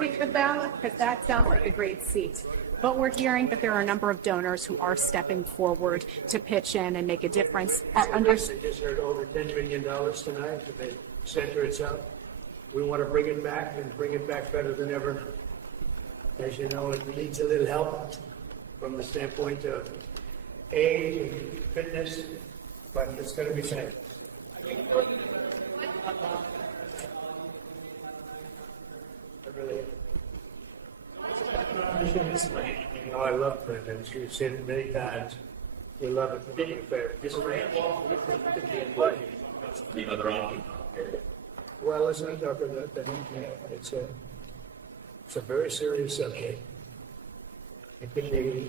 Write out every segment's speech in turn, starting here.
speak with them? Because that sounds like a great seat. But we're hearing that there are a number of donors who are stepping forward to pitch in and make a difference. I just heard over $10 million tonight to the center itself. We want to bring it back and bring it back better than ever. As you know, it needs a little help from the standpoint of age and fitness, but it's going to be safe. You know, I love Clinton. We've seen it many times. We love it. Well, let's not talk about that. It's a very serious subject. Mr.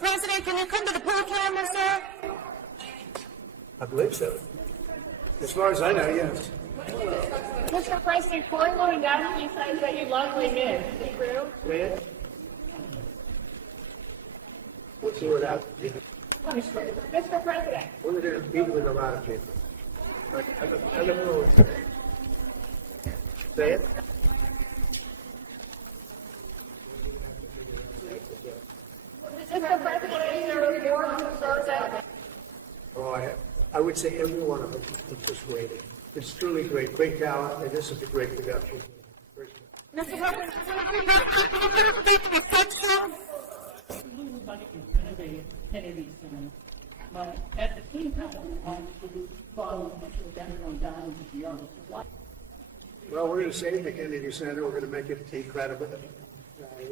President, can you come to the pool camera, sir? I believe so. As far as I know, yes. Mr. President, Corey Lewandowski says that you love Les Mis. Is it true? Man, we'll see what happens. Mr. President. We're going to meet with a lot of people. I don't know what to say. Say it. Mr. President, is there more concerns out? Oh, I would say every one of them is just waiting. It's truly great, great talent, and this is a great production. Mr. President, Kennedy Center. But at the same time, Well, we're going to save the Kennedy Center. We're going to make it incredible.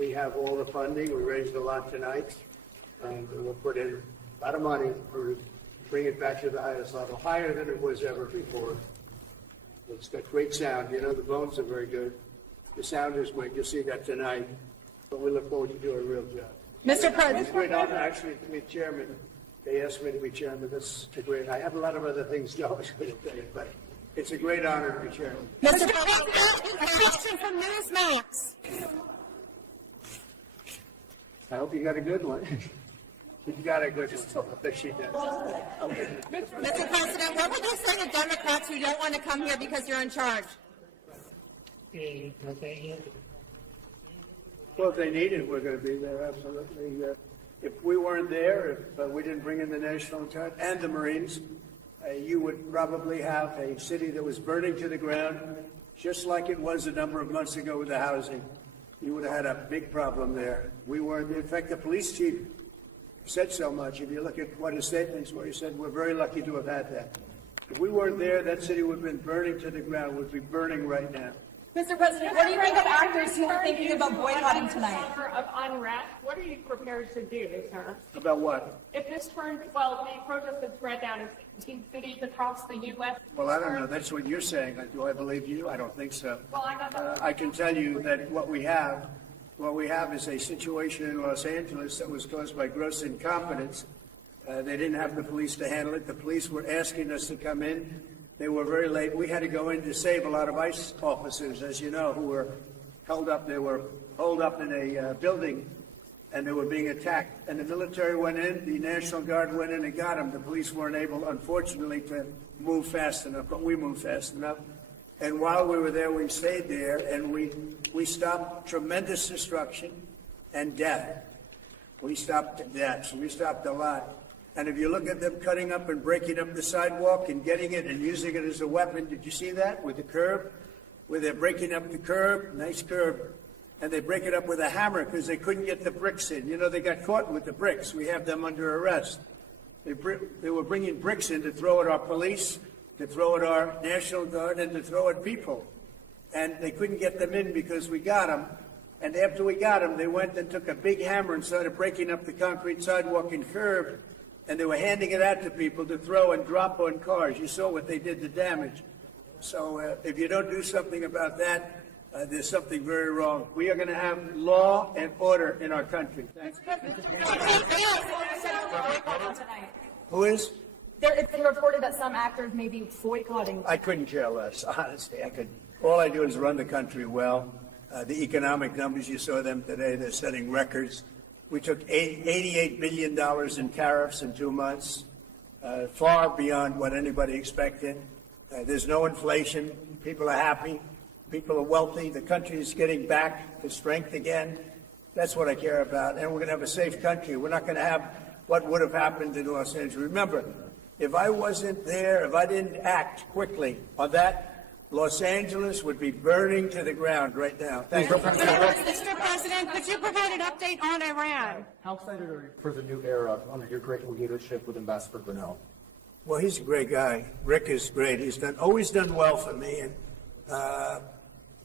We have all the funding. We raised a lot tonight. We'll put in a lot of money to bring it back to the highest level, higher than it was ever before. It's got great sound. You know, the bones are very good. The sound is great. You'll see that tonight. But we look forward to doing a real job. Mr. President. It's a great honor, actually, to be chairman. They asked me to be chairman. That's a great. I have a lot of other things to always say, but it's a great honor to be chairman. Mr. President, a question from Newsmax. I hope you got a good one. You got a good one. I bet she does. Mr. President, what would you say to Democrats who don't want to come here because you're in charge? Well, if they need it, we're going to be there, absolutely. If we weren't there, if we didn't bring in the National Guard and the Marines, you would probably have a city that was burning to the ground, just like it was a number of months ago with the housing. You would have had a big problem there. We weren't. In fact, the police chief said so much. If you look at what his statements were, he said, we're very lucky to have had that. If we weren't there, that city would have been burning to the ground, would be burning right now. Mr. President, what do you think of actors who are thinking about boycotting tonight? Of unrest, what are you prepared to do, sir? About what? If this turns, well, the protest has spread down in 16 cities across the U.S. Well, I don't know. That's what you're saying. Do I believe you? I don't think so. Well, I got that. I can tell you that what we have is a situation in Los Angeles that was caused by gross incompetence. They didn't have the police to handle it. The police were asking us to come in. They were very late. We had to go in to save a lot of ICE officers, as you know, who were held up. They were holed up in a building, and they were being attacked. And the military went in. The National Guard went in and got them. The police weren't able, unfortunately, to move fast enough, but we moved fast enough. And while we were there, we stayed there, and we stopped tremendous destruction and death. We stopped deaths. We stopped a lot. And if you look at them cutting up and breaking up the sidewalk and getting it and using it as a weapon, did you see that with the curb? Where they're breaking up the curb, nice curb, and they break it up with a hammer because they couldn't get the bricks in. You know, they got caught with the bricks. We have them under arrest. They were bringing bricks in to throw at our police, to throw at our National Guard, and to throw at people. And they couldn't get them in because we got them. And after we got them, they went and took a big hammer and started breaking up the concrete sidewalk and curb. And they were handing it out to people to throw and drop on cars. You saw what they did, the damage. So if you don't do something about that, there's something very wrong. We are going to have law and order in our country. Thanks. Who is? It's been reported that some actors may be boycotting. I couldn't care less, honestly. All I do is run the country well. The economic numbers, you saw them today, they're setting records. We took $88 billion in tariffs in 2 months, far beyond what anybody expected. There's no inflation. People are happy. People are wealthy. The country is getting back to strength again. That's what I care about. And we're going to have a safe country. We're not going to have what would have happened in Los Angeles. Remember, if I wasn't there, if I didn't act quickly on that, Los Angeles would be burning to the ground right now. Thank you. Mr. President, could you provide an update on Iran? How excited are you for the new era under your great leadership with Ambassador Grinnell? Well, he's a great guy. Rick is great. He's always done well for me. And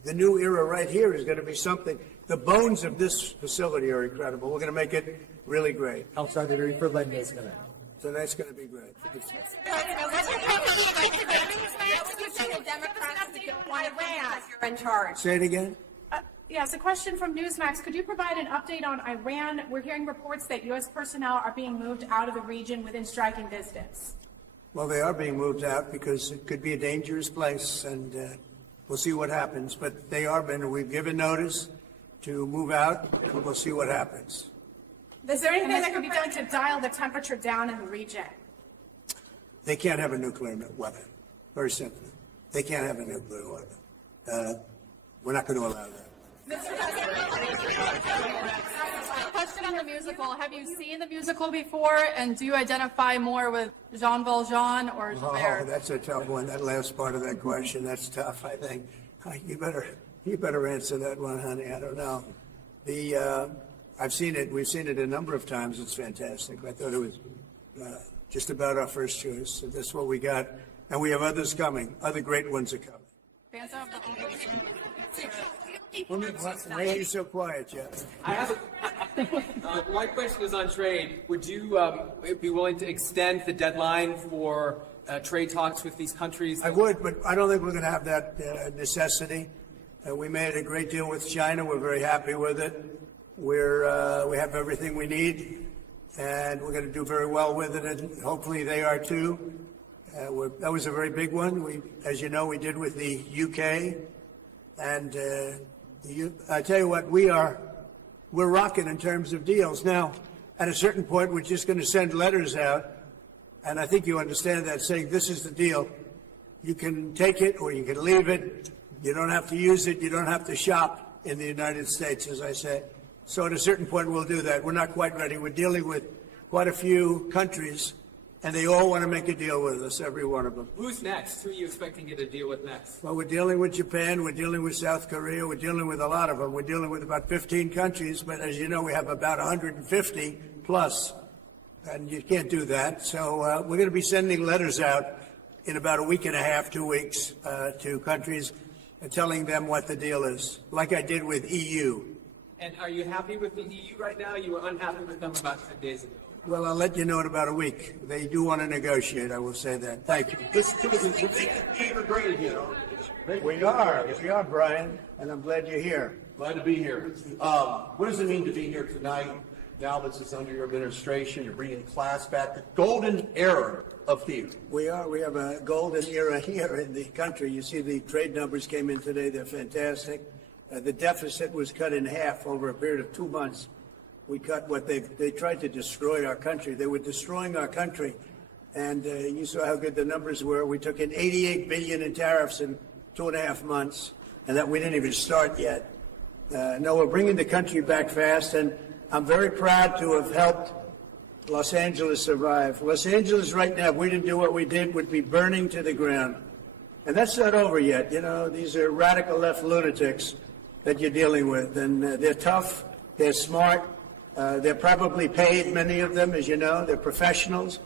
the new era right here is going to be something. The bones of this facility are incredible. We're going to make it really great. How excited are you for Les Misérables? So that's going to be great. You're in charge. Say it again. Yes, a question from Newsmax. Could you provide an update on Iran? We're hearing reports that U.S. personnel are being moved out of the region within striking distance. Well, they are being moved out because it could be a dangerous place, and we'll see what happens. But they are being. We've given notice to move out, and we'll see what happens. Is there anything that could be done to dial the temperature down in the region? They can't have a nuclear weapon. Very simple. They can't have a nuclear weapon. We're not going to allow that. Question on the musical. Have you seen the musical before, and do you identify more with Jean Valjean or Oh, Javert? that's a tough one. That last part of that question, that's tough, I think. You better answer that one, honey. I don't know. I've seen it. We've seen it a number of times. It's fantastic. I thought it was just about our first choice. So that's what we got. And we have others coming. Other great ones are coming. Phantom of the Why are you so quiet, Jeff? I have my question is on trade. Would you be willing to extend the deadline for trade talks with these countries? I would, but I don't think we're going to have that necessity. We made a great deal with China. We're very happy with it. We have everything we need, and we're going to do very well with it, and hopefully they are too. That was a very big one. As you know, we did with the UK, and I tell you what, we're rocking in terms of deals. Now, at a certain point, we're just going to send letters out, and I think you understand that, saying this is the deal. You can take it or you can leave it. You don't have to use it. You don't have to shop in the United States, as I say. So at a certain point, we'll do that. We're not quite ready. We're dealing with quite a few countries, and they all want to make a deal with us, every one of them. Who's next? Who are you expecting to get a deal with next? Well, we're dealing with Japan. We're dealing with South Korea. We're dealing with a lot of them. We're dealing with about 15 countries, but as you know, we have about 150 plus, and you can't do that. So we're going to be sending letters out in about a week and a half, 2 weeks, to countries and telling them what the deal is, like I did with EU. And are you happy with the EU right now? You were unhappy with them about 10 days ago. Well, I'll let you know in about a week. They do want to negotiate, I will say that. Thank you. We are, Brian, and I'm glad you're here. Glad to be here. What does it mean to be here tonight? Now this is under your administration. You're bringing class back. The golden era of theater. We have a golden era here in the country. You see the trade numbers came in today. They're fantastic. The deficit was cut in half over a period of 2 months. We cut what they tried to destroy our country. They were destroying our country. And you saw how good the numbers were. We took in $88 billion in tariffs in 2.5 months, and that we didn't even start yet. No, we're bringing the country back fast, and I'm very proud to have helped Los Angeles survive. Los Angeles right now, if we didn't do what we did, would be burning to the ground. And that's not over yet. You know, these are radical left lunatics that you're dealing with, and they're tough, they're smart, they're probably paid, many of them, as you know, they're professionals.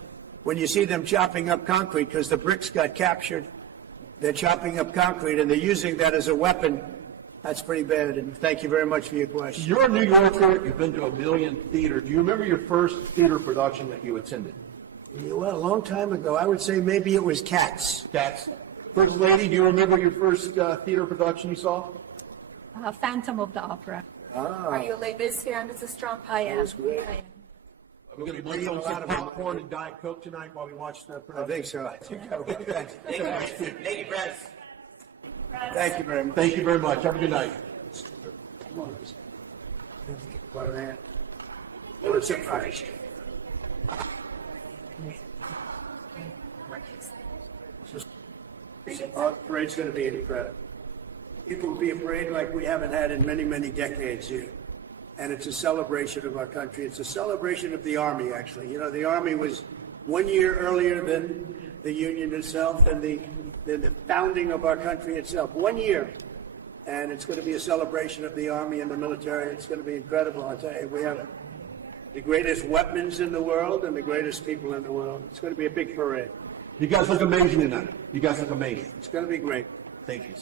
When you see them chopping up concrete because the bricks got captured, they're chopping up concrete and they're using that as a weapon. That's pretty bad, and thank you very much for your question. You're a New Yorker. You've been to a million theaters. Do you remember your first theater production that you attended? Well, a long time ago, I would say maybe it was Cats. Cats. First Lady, do you remember your first theater production you saw? Phantom of the Opera. Are you a Les Mis fan, Mrs. Trump? I am. We're going to be bringing some popcorn and Diet Coke tonight while we watch the I production. think so. Thank you very much. Thank you very much. Have a good night. What a surprise. Our parade's going to be incredible. It will be a parade like we haven't had in many, many decades here. And it's a celebration of our country. It's a celebration of the Army, actually. You know, the Army was 1 year earlier than the Union itself and the founding of our country itself. 1 year. And it's going to be a celebration of the Army and the military. It's going to be incredible. I tell you, we have the greatest weapons in the world and the greatest people in the world. It's going to be a big parade. You guys look amazing tonight. You guys look amazing. It's going to be great. Thank you.